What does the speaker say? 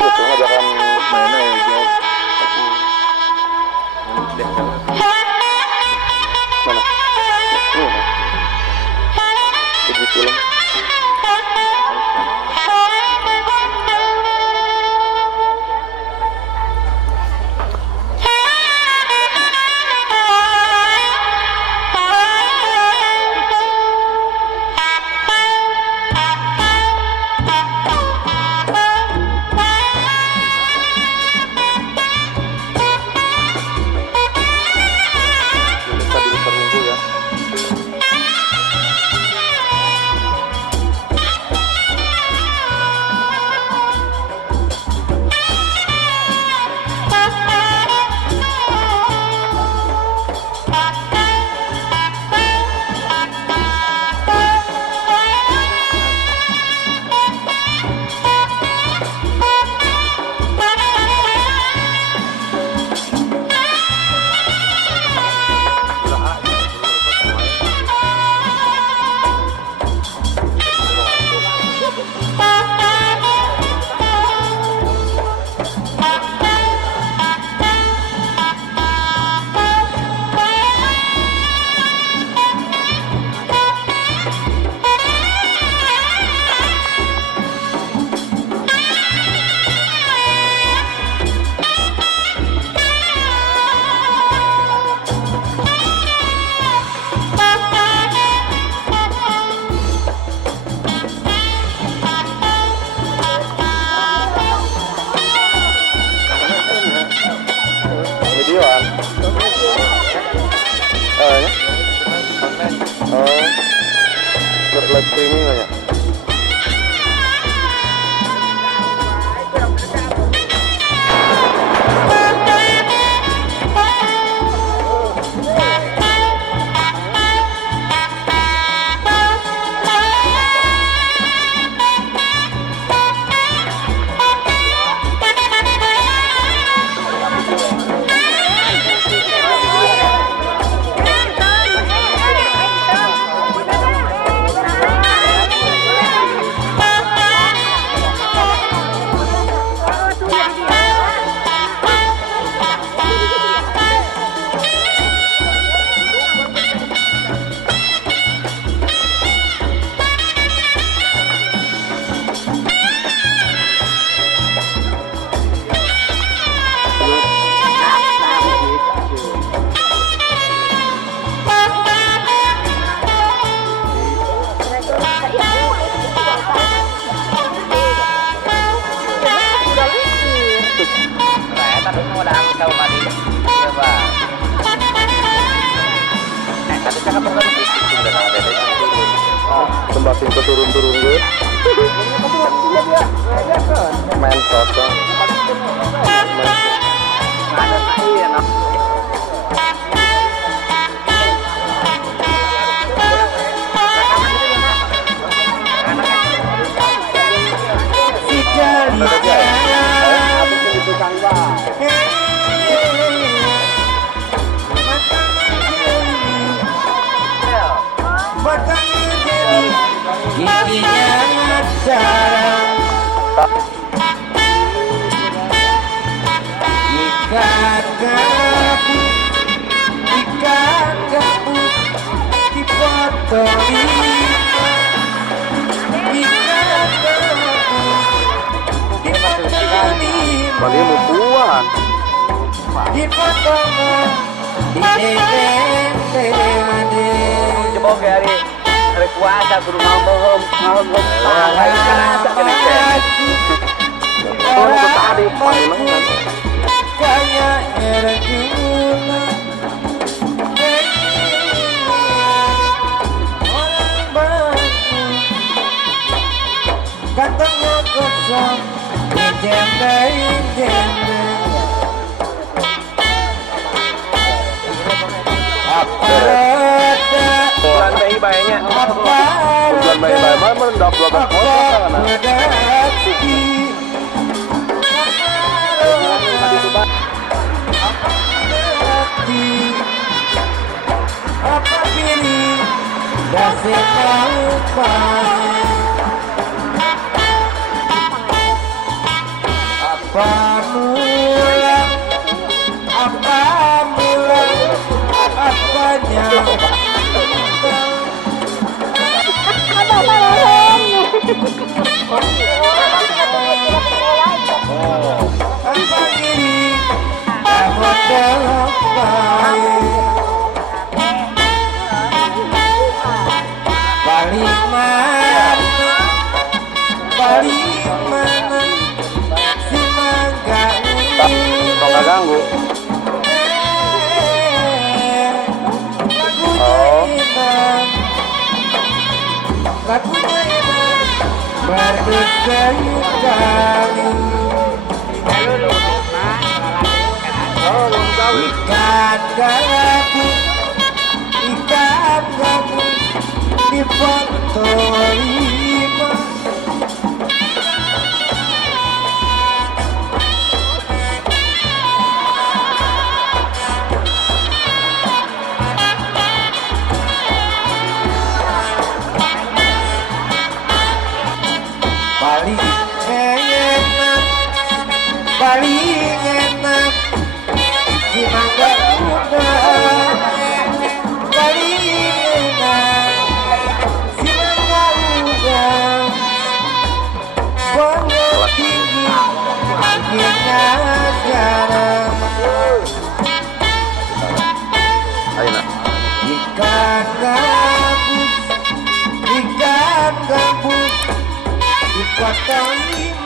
Itu ngajakan mana ya jawab. mana? Begitu lah. Videoan. Ya. Oh. Buat live streaming aja. Tembakin ke turun-turun gue. Main foto. Dia mau buang. Coba ke hari puasa kudu ngomong. Tadi katanya kosong bulan Mei bayarnya. Bulan Mei bayar mendak 12 kota kan. Apa pilih dasar lupa. apa mula, apa mula, apanya apa diri kamu terlupai balik mana si mangga nggak ganggu. lagunya enak berdesain kali ikan gabus di foto 5 paling enak di mangga muda paling enak si mangga muda pondok tinggi tingginya sekarang ikan gabus di kota ini